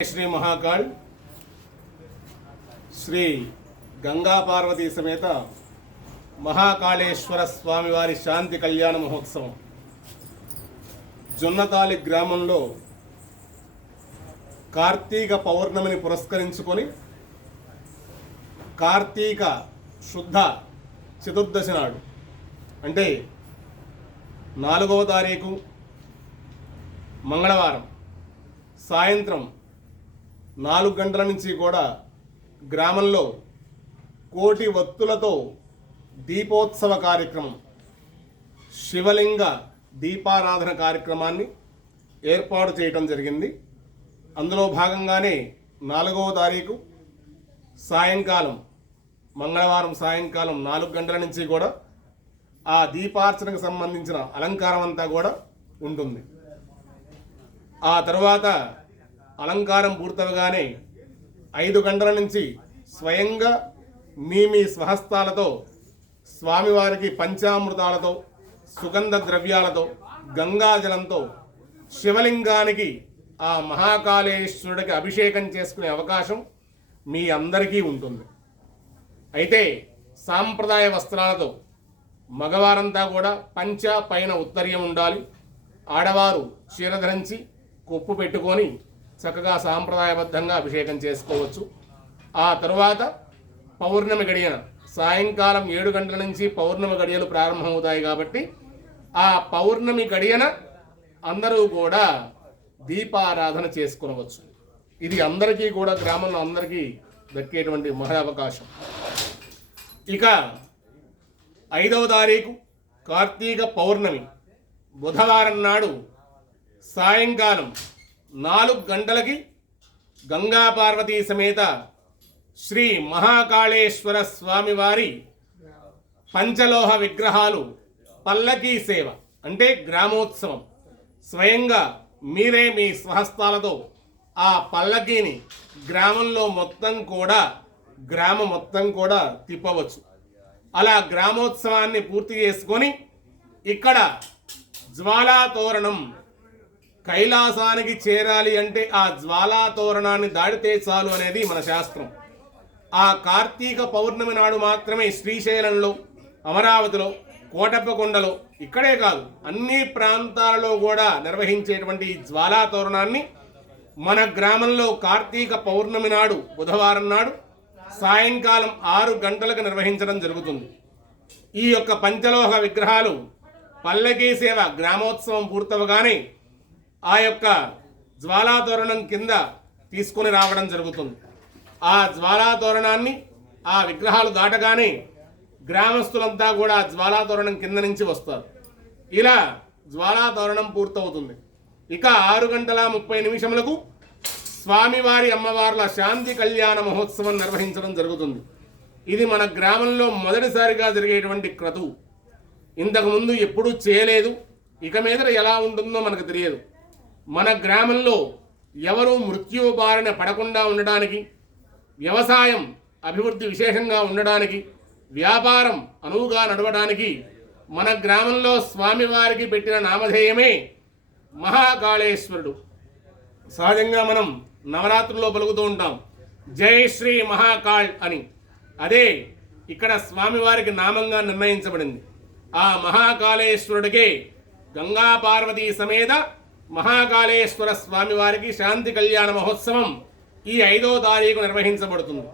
श्री महाकाल श्री गंगा पार्वती समेत महाकालेश्वर स्वामी वारी शांति कल्याण महोत्सव जुन्नताली ग्रामंलो कार्तीक पौर्णमिनि पुरस्करिंचुकोनि कार्तीक शुद्ध चतुर्दशि नाडु अंटे 4వ తారీఖు మంగళవారం సాయంత్రం 4 గంటల నుంచి కూడా గ్రామంలో కోటి వత్తులతో దీపోత్సవ కార్యక్రమం శివలింగ దీపారాధన కార్యక్రమాన్ని ఏర్పాటు చేయడం జరిగింది. అందులో భాగంగానే 4వ తారీఖు సాయంకాలం మంగళవారం సాయంకాలం 4 గంటల నుంచి కూడా ఆ దీపార్చనకు సంబంధించిన అలంకారం అంతా కూడా ఉంటుంది. ఆ తర్వాత అలంకారం పూర్తవగానే 5 గంటల నుంచి స్వయంగా మీ స్వహస్తాలతో స్వామివారికి పంచామృతాలతో సుగంధ ద్రవ్యాలతో గంగాజలంతో శివలింగానికి ఆ మహాకాళేశ్వరుడికి అభిషేకం చేసుకునే అవకాశం మీ అందరికీ ఉంటుంది. అయితే సాంప్రదాయ వస్త్రాలతో మగవారంతా కూడా పంచ పైన ఉత్తరీయం ఉండాలి. ఆడవారు చీర ధరించి కొప్పు పెట్టుకొని చక్కగా సాంప్రదాయబద్ధంగా అభిషేకం చేసుకోవచ్చు. ఆ తరువాత పౌర్ణమి గడియన సాయంకాలం 7 గంటల నుంచి పౌర్ణమి గడియలు ప్రారంభమవుతాయి కాబట్టి ఆ పౌర్ణమి గడియన అందరూ కూడా దీపారాధన చేసుకొనవచ్చు. ఇది అందరికీ కూడా గ్రామంలో అందరికీ దక్కేటువంటి మహా అవకాశం. ఇక 5వ తారీఖు కార్తీక పౌర్ణమి బుధవారం నాడు సాయంకాలం 4 గంటలకి గంగా పార్వతీ సమేత శ్రీ మహాకాళేశ్వర స్వామివారి పంచలోహ విగ్రహాలు పల్లకీ సేవ అంటే గ్రామోత్సవం స్వయంగా మీరే మీ స్వహస్తాలతో ఆ పల్లకీని గ్రామం మొత్తం కూడా తిప్పవచ్చు. అలా గ్రామోత్సవాన్ని పూర్తి చేసుకొని ఇక్కడ జ్వాలా తోరణం కైలాసానికి చేరాలి అంటే ఆ జ్వాలా తోరణాన్ని దాటితే చాలు అనేది మన శాస్త్రం. ఆ కార్తీక పౌర్ణమి నాడు మాత్రమే శ్రీశైలంలో, అమరావతిలో, కోటప్పకొండలో ఇక్కడే కాదు అన్ని ప్రాంతాలలో కూడా నిర్వహించేటువంటి ఈ జ్వాలా తోరణాన్ని మన గ్రామంలో కార్తీక పౌర్ణమి నాడు బుధవారం నాడు సాయంకాలం 6 గంటలకు నిర్వహించడం జరుగుతుంది. ఈ యొక్క పంచలోహ విగ్రహాలు పల్లకీ సేవ గ్రామోత్సవం పూర్తవగానే ఆ యొక్క జ్వాలా తోరణం కింద తీసుకొని రావడం జరుగుతుంది. ఆ జ్వాలా తోరణాన్ని ఆ విగ్రహాలు దాటగానే గ్రామస్తులంతా కూడా జ్వాలా తోరణం కింద నుంచి వస్తారు. ఇలా జ్వాలా తోరణం పూర్తవుతుంది. ఇక 6 గంటల 30 నిమిషములకు స్వామివారి అమ్మవార్ల శాంతి కళ్యాణ మహోత్సవం నిర్వహించడం జరుగుతుంది. ఇది మన గ్రామంలో మొదటిసారిగా జరిగేటువంటి క్రతువు. ఇంతకుముందు ఎప్పుడూ చేయలేదు. ఇక మీద ఎలా ఉంటుందో మనకు తెలియదు. మన గ్రామంలో ఎవరూ మృత్యువు బారిన పడకుండా ఉండడానికి, వ్యవసాయం అభివృద్ధి విశేషంగా ఉండడానికి, వ్యాపారం అనువుగా నడవడానికి మన గ్రామంలో స్వామివారికి పెట్టిన నామధేయమే మహాకాళేశ్వరుడు. సహజంగా మనం నవరాత్రుల్లో పలుకుతూ ఉంటాం జై శ్రీ మహాకాళ్ అని. అదే ఇక్కడ స్వామివారికి నామంగా నిర్ణయించబడింది. ఆ మహాకాళేశ్వరుడికే గంగా పార్వతీ సమేత మహాకాళేశ్వర స్వామివారికి శాంతి కళ్యాణ మహోత్సవం ఈ 5వ తారీఖు నిర్వహించబడుతుంది.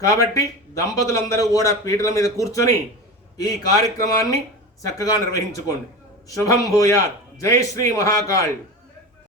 కాబట్టి దంపతులందరూ కూడా పీటల మీద కూర్చొని ఈ కార్యక్రమాన్ని చక్కగా నిర్వహించుకోండి. శుభం భూయాత్. జై శ్రీ మహాకాళ్.